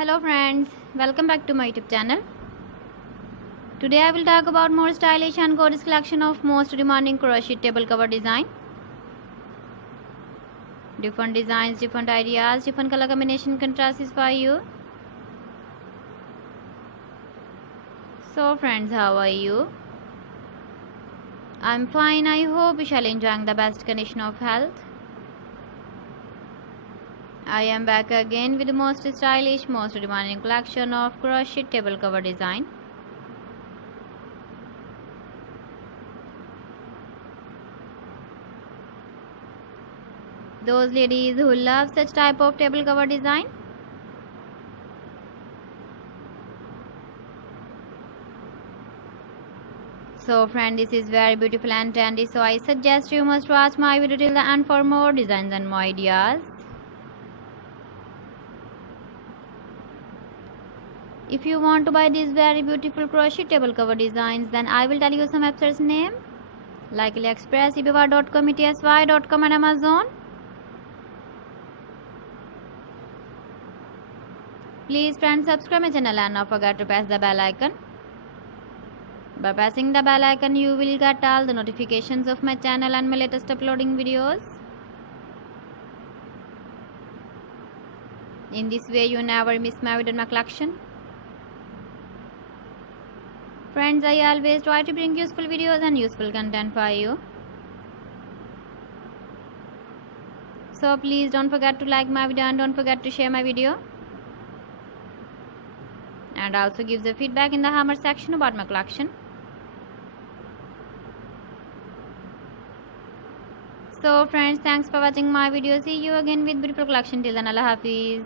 Hello friends, welcome back to my YouTube channel. Today I will talk about more stylish and gorgeous collection of most demanding crochet table cover design. Different designs, different ideas, different color combination contrasts for you. So friends, how are you? I'm fine. I hope you shall enjoying the best condition of health. I am back again with the most stylish, most demanding collection of crochet table cover design. Those ladies who love such type of table cover design, so friend, this is very beautiful and trendy, so I suggest you must watch my video till the end for more designs and more ideas. If you want to buy these very beautiful crochet table cover designs, then I will tell you some websites name like AliExpress, eBay.com, ETSY.com and Amazon. Please friends, subscribe my channel and not forget to press the bell icon. By pressing the bell icon, you will get all the notifications of my channel and my latest uploading videos. In this way, you never miss my video in my collection. Friends, I always try to bring useful videos and useful content for you. So please don't forget to like my video and don't forget to share my video. And also give the feedback in the comment section about my collection. So friends, thanks for watching my video. See you again with beautiful collection. Till then, Allah Hafiz.